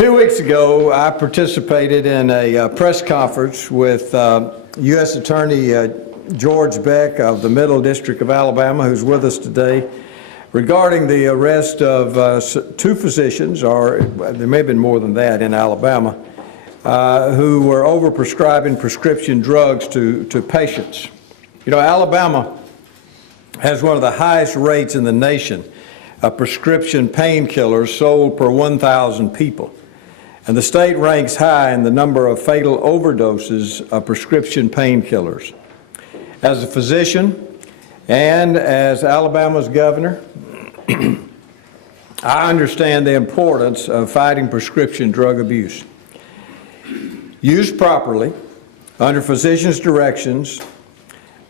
2 weeks ago, I participated in a press conference with U.S. Attorney George Beck of the Middle District of Alabama, who's with us today, regarding the arrest of two physicians, or there may have been more than that in Alabama, who were overprescribing prescription drugs to patients. You know, Alabama has one of the highest rates in the nation of prescription painkillers sold per 1,000 people. And the state ranks high in the number of fatal overdoses of prescription painkillers. As a physician and as Alabama's governor, I understand the importance of fighting prescription drug abuse. Used properly, under physicians' directions,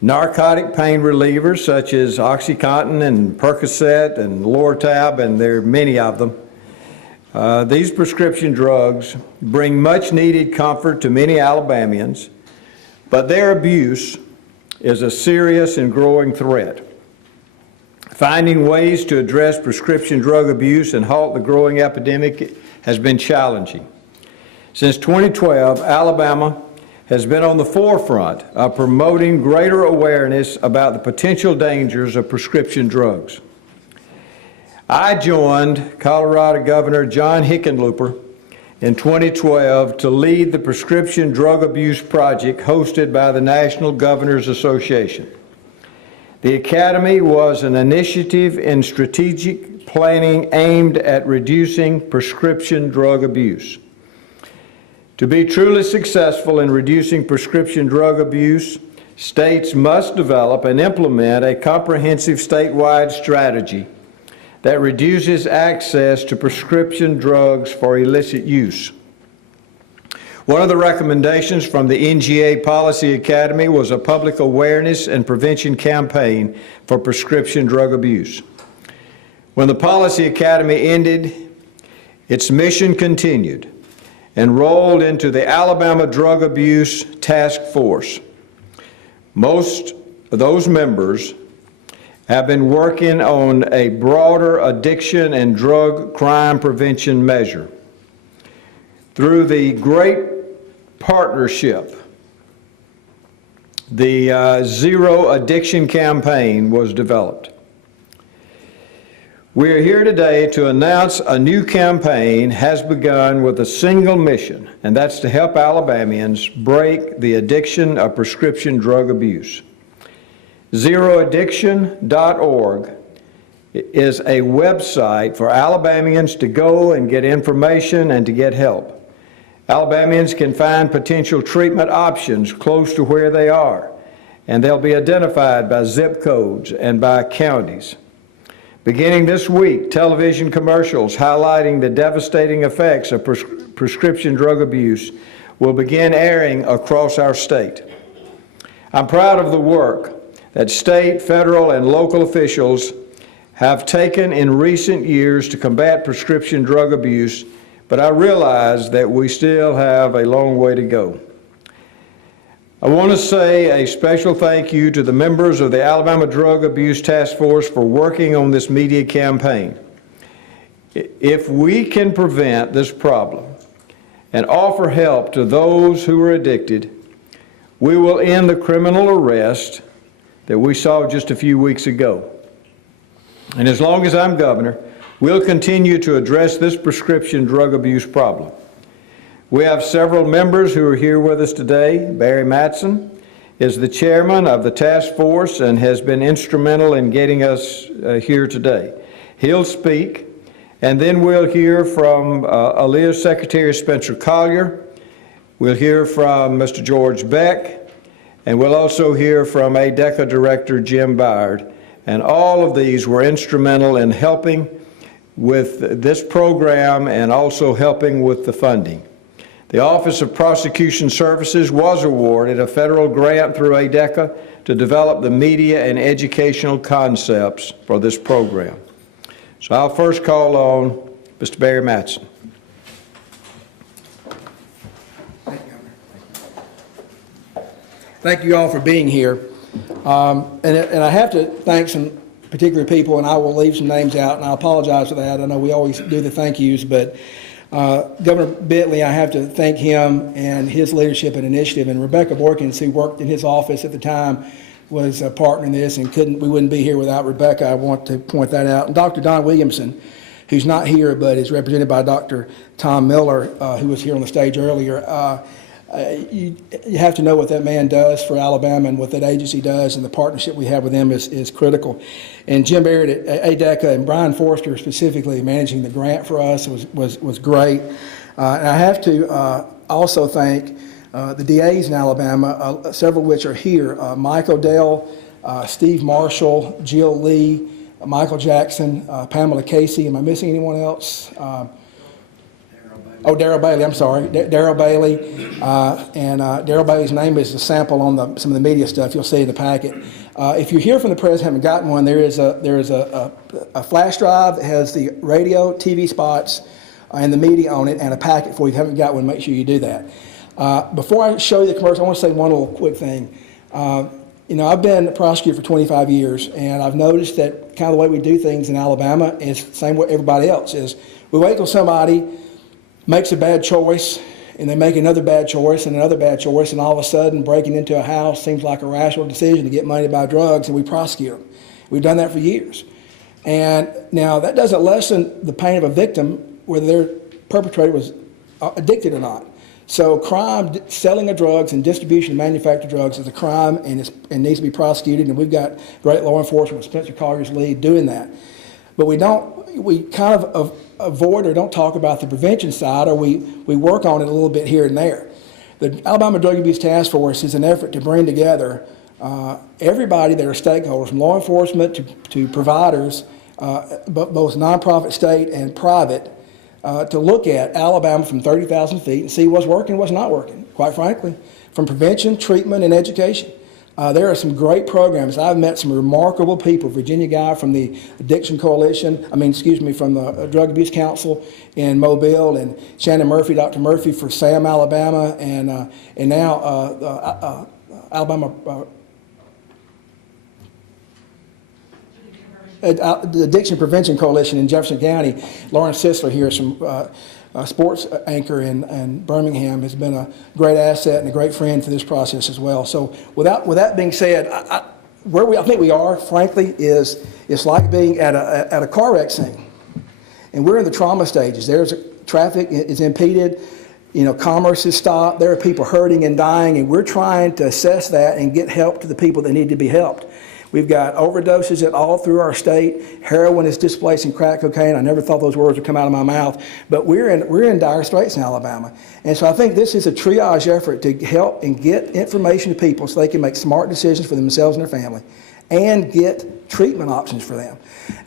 narcotic pain relievers such as OxyContin and Percocet and Lortab, and there are many of them, these prescription drugs bring much needed comfort to many Alabamians, but their abuse is a serious and growing threat. Finding ways to address prescription drug abuse and halt the growing epidemic has been challenging. Since 2012, Alabama has been on the forefront of promoting greater awareness about the potential dangers of prescription drugs. I joined Colorado Governor John Hickenlooper in 2012 to lead the Prescription Drug Abuse Project hosted by the National Governors Association. The Academy was an initiative in strategic planning aimed at reducing prescription drug abuse. To be truly successful in reducing prescription drug abuse, states must develop and implement a comprehensive statewide strategy that reduces access to prescription drugs for illicit use. One of the recommendations from the NGA Policy Academy was a public awareness and prevention campaign for prescription drug abuse. When the Policy Academy ended, its mission continued and rolled into the Alabama Drug Abuse Task Force. Most of those members have been working on a broader addiction and drug crime prevention measure. Through the great partnership, the Zero Addiction Campaign was developed. We are here today to announce a new campaign has begun with a single mission, and that's to help Alabamians break the addiction of prescription drug abuse. ZeroAddiction.org is a website for Alabamians to go and get information and to get help. Alabamians can find potential treatment options close to where they are, and they'll be identified by zip codes and by counties. Beginning this week, television commercials highlighting the devastating effects of prescription drug abuse will begin airing across our state. I'm proud of the work that state, federal, and local officials have taken in recent years to combat prescription drug abuse, but I realize that we still have a long way to go. I want to say a special thank you to the members of the Alabama Drug Abuse Task Force for working on this media campaign. If we can prevent this problem and offer help to those who are addicted, we will end the criminal arrest that we saw just a few weeks ago. And as long as I'm governor, we'll continue to address this prescription drug abuse problem. We have several members who are here with us today. Barry Matson is the chairman of the task force and has been instrumental in getting us here today. He'll speak, and then we'll hear from ALEA's Secretary Spencer Collier. We'll hear from Mr. George Beck, and we'll also hear from ADECA Director Jim Byard. And all of these were instrumental in helping with this program and also helping with the funding. The Office of Prosecution Services was awarded a federal grant through ADECA to develop the media and educational concepts for this program. So I'll first call on Mr. Barry Matson. Thank you all for being here. And I have to thank some particular people, and I will leave some names out, and I apologize for that. I know we always do the thank yous, but Governor Bentley, I have to thank him and his leadership and initiative, and Rebecca Borkins, who worked in his office at the time, was a partner in this, and we wouldn't be here without Rebecca. I want to point that out. And Dr. Don Williamson, who's not here but is represented by Dr. Tom Miller, who was here on the stage earlier. You have to know what that man does for Alabama and what that agency does, and the partnership we have with them is critical. And Jim Barrett at ADECA and Brian Forster specifically managing the grant for us was great. And I have to also thank the DAs in Alabama, several of which are here. Mike Odell, Steve Marshall, Jill Lee, Michael Jackson, Pamela Casey. Am I missing anyone else? Darryl Bailey, I'm sorry. Darryl Bailey. Darryl Bailey's name is a sample on some of the media stuff you'll see in the packet. If you're here from the press and haven't gotten one, there is a flash drive that has the radio, TV spots, and the media on it, and a packet for you. If you haven't got one, make sure you do that. Before I show you the commercial, I want to say one little quick thing. I've been a prosecutor for 25 years, and I've noticed that kind of the way we do things in Alabama is the same way everybody else is. We wait till somebody makes a bad choice, and they make another bad choice and another bad choice, and all of a sudden breaking into a house seems like a rational decision to get money to buy drugs, and we prosecute them. We've done that for years. And now that doesn't lessen the pain of a victim, whether their perpetrator was addicted or not. So crime, selling of drugs and distribution of manufactured drugs is a crime and needs to be prosecuted, and we've got great law enforcement with Spencer Collier's lead doing that. But we kind of avoid or don't talk about the prevention side, or we work on it a little bit here and there. The Alabama Drug Abuse Task Force is an effort to bring together everybody that are stakeholders, from law enforcement to providers, both nonprofit, state, and private, to look at Alabama from 30,000 feet and see what's working and what's not working, quite frankly, from prevention, treatment, and education. There are some great programs. I've met some remarkable people. Virginia Guy from the Addiction Coalition, from the Drug Abuse Council in Mobile, and Shannon Murphy, Dr. Murphy for Sam, Alabama, and now Alabama the Addiction Prevention Coalition in Jefferson County. Lauren Sisler here, some sports anchor in Birmingham, has been a great asset and a great friend for this process as well. So with that being said, where I think we are, frankly, is it's like being at a car wreck scene, and we're in the trauma stages. Traffic is impeded, commerce is stopped. There are people hurting and dying, and we're trying to assess that and get help to the people that need to be helped. We've got overdoses all through our state. Heroin is displacing crack cocaine. I never thought those words would come out of my mouth, but we're in dire straits in Alabama. And so I think this is a triage effort to help and get information to people so they can make smart decisions for themselves and their family, and get treatment options for them.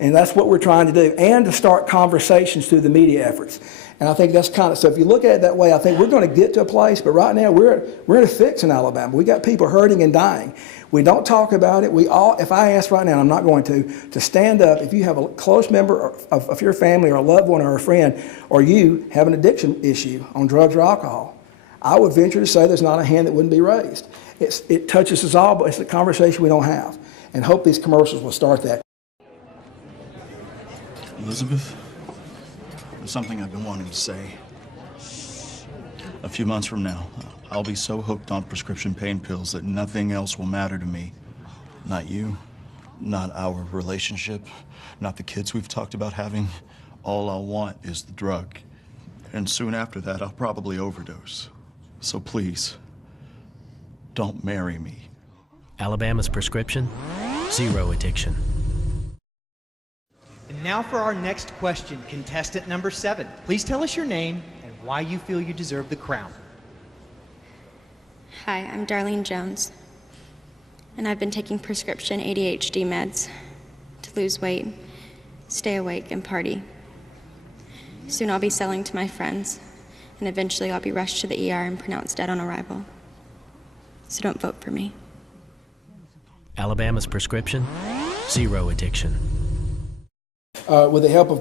And that's what we're trying to do, and to start conversations through the media efforts. And I think that's so if you look at it that way, I think we're going to get to a place, but right now we're in a fix in Alabama. We got people hurting and dying. We don't talk about it. If I ask right now, and I'm not going to stand up, if you have a close member of your family or a loved one or a friend, or you have an addiction issue on drugs or alcohol, I would venture to say there's not a hand that wouldn't be raised. It touches us all, but it's a conversation we don't have. And hope these commercials will start that. Elizabeth, there's something I've been wanting to say. A few months from now, I'll be so hooked on prescription pain pills that nothing else will matter to me. Not you, not our relationship, not the kids we've talked about having. All I'll want is the drug. And soon after that, I'll probably overdose. So please, don't marry me. Alabama's prescription, zero addiction. And now for our next question, contestant number 7. Please tell us your name and why you feel you deserve the crown. Hi, I'm Darlene Jones, and I've been taking prescription ADHD meds to lose weight, stay awake, and party. Soon I'll be selling to my friends, and eventually I'll be rushed to the ER and pronounced dead on arrival. So don't vote for me. Alabama's prescription, zero addiction. With the help of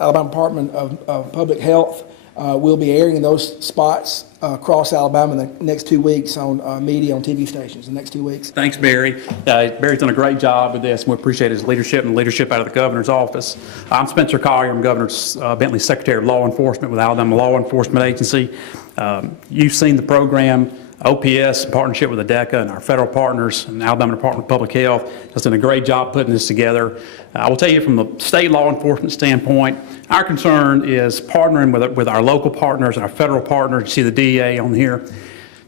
Alabama Department of Public Health, We'll be airing those spots across Alabama in the next 2 weeks on media, on TV stations, the next 2 weeks. Thanks, Barry. Barry's done a great job with this, and we appreciate his leadership and leadership out of the governor's office. I'm Spencer Collier. I'm Governor Bentley's Secretary of Law Enforcement with Alabama Law Enforcement Agency. You've seen the program. OPS, in partnership with ADECA and our federal partners and the Alabama Department of Public Health, has done a great job putting this together. I will tell you from the state law enforcement standpoint, our concern is partnering with our local partners and our federal partners. You see the DEA on here,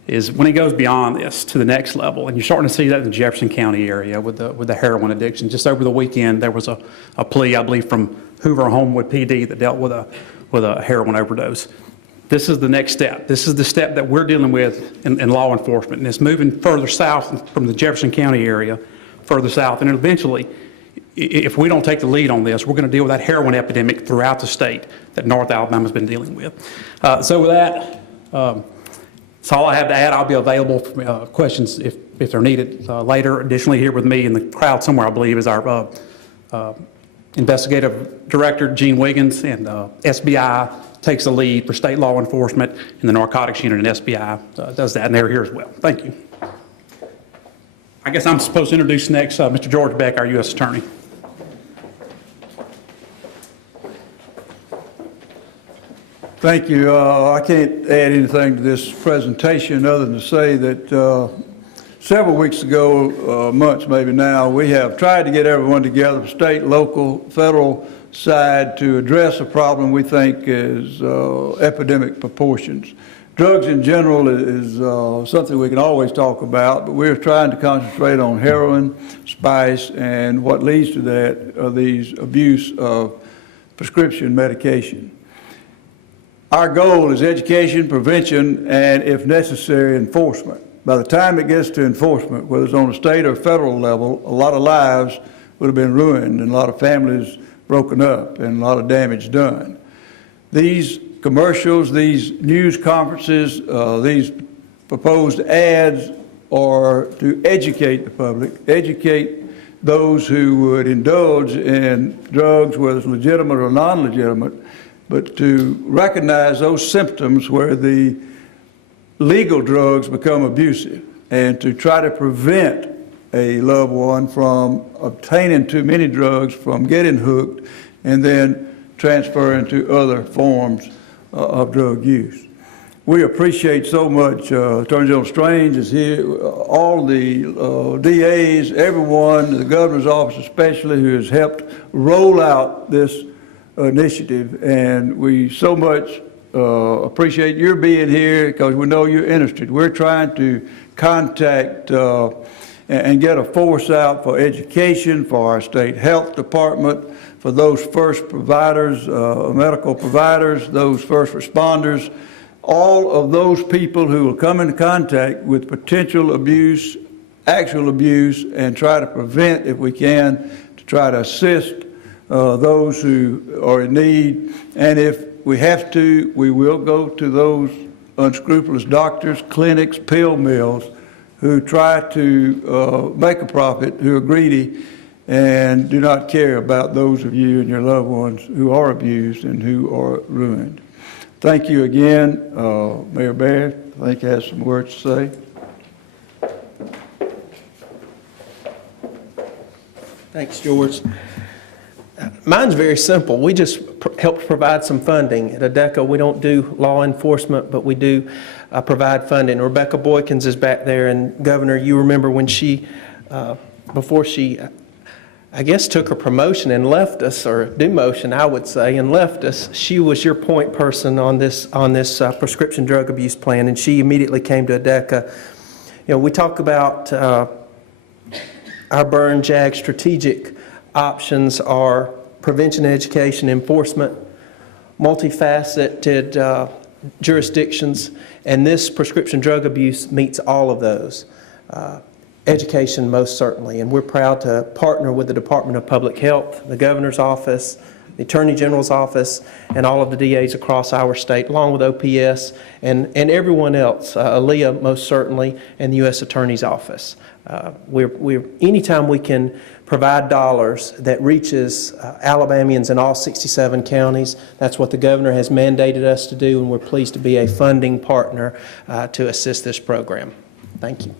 is when it goes beyond this to the next level. And you're starting to see that in the Jefferson County area with the heroin addiction. Just over the weekend, there was a plea, I believe, from Hoover Homewood PD that dealt with a heroin overdose. This is the next step. This is the step that we're dealing with in law enforcement, and it's moving further south from the Jefferson County area, further south, and eventually, if we don't take the lead on this, we're going to deal with that heroin epidemic throughout the state that North Alabama's been dealing with. So with that, that's all I have to add. I'll be available for questions if they're needed later. Additionally, here with me in the crowd somewhere, I believe, is our investigative director, Gene Wiggins, and SBI takes the lead for state law enforcement, and the narcotics unit in SBI does that, and they're here as well. Thank you. I guess I'm supposed to introduce next Mr. George Beck, our U.S. Attorney. Thank you. I can't add anything to this presentation other than to say that several weeks ago, months maybe now, we have tried to get everyone together, state, local, federal side, to address a problem we think is epidemic proportions. Drugs in general is something we can always talk about, but we're trying to concentrate on heroin, spice, and what leads to that are these abuse of prescription medication. Our goal is education, prevention, and if necessary, enforcement. By the time it gets to enforcement, whether it's on a state or federal level, a lot of lives would have been ruined and a lot of families broken up and a lot of damage done. These commercials, these news conferences, these proposed ads are to educate the public, educate those who would indulge in drugs, whether it's legitimate or non-legitimate, but to recognize those symptoms where the legal drugs become abusive and to try to prevent a loved one from obtaining too many drugs, from getting hooked, and then transferring to other forms of drug use. We appreciate so much Attorney General Strange is here, all the DAs, everyone, the governor's office especially, who has helped roll out this initiative, and we so much appreciate your being here because we know you're interested. We're trying to contact and get a force out for education, for our state health department, for those first providers, medical providers, those first responders, all of those people who will come into contact with potential abuse, actual abuse, and try to prevent, if we can, to try to assist those who are in need. And if we have to, we will go to those unscrupulous doctors, clinics, pill mills who try to make a profit, who are greedy and do not care about those of you and your loved ones who are abused and who are ruined. Thank you again. Mayor Baird, I think has some words to say. Thanks, George. Mine's very simple. We just help provide some funding. At ADECA, we don't do law enforcement, but we do provide funding. Rebecca Boykins is back there, and Governor, you remember when she, before she, I guess, took her promotion and left us, or demotion, I would say, and left us, she was your point person on this prescription drug abuse plan, and she immediately came to ADECA. You know, we talk about our burn jag strategic options are prevention, education, enforcement, multifaceted jurisdictions, and this prescription drug abuse meets all of those. Education, most certainly, and we're proud to partner with the Department of Public Health, the Governor's Office, the Attorney General's Office, and all of the DAs across our state, along with OPS and everyone else, ALEA most certainly, and the U.S. Attorney's Office. Anytime we can provide dollars that reaches Alabamians in all 67 counties, that's what the governor has mandated us to do, and we're pleased to be a funding partner to assist this program. Thank you.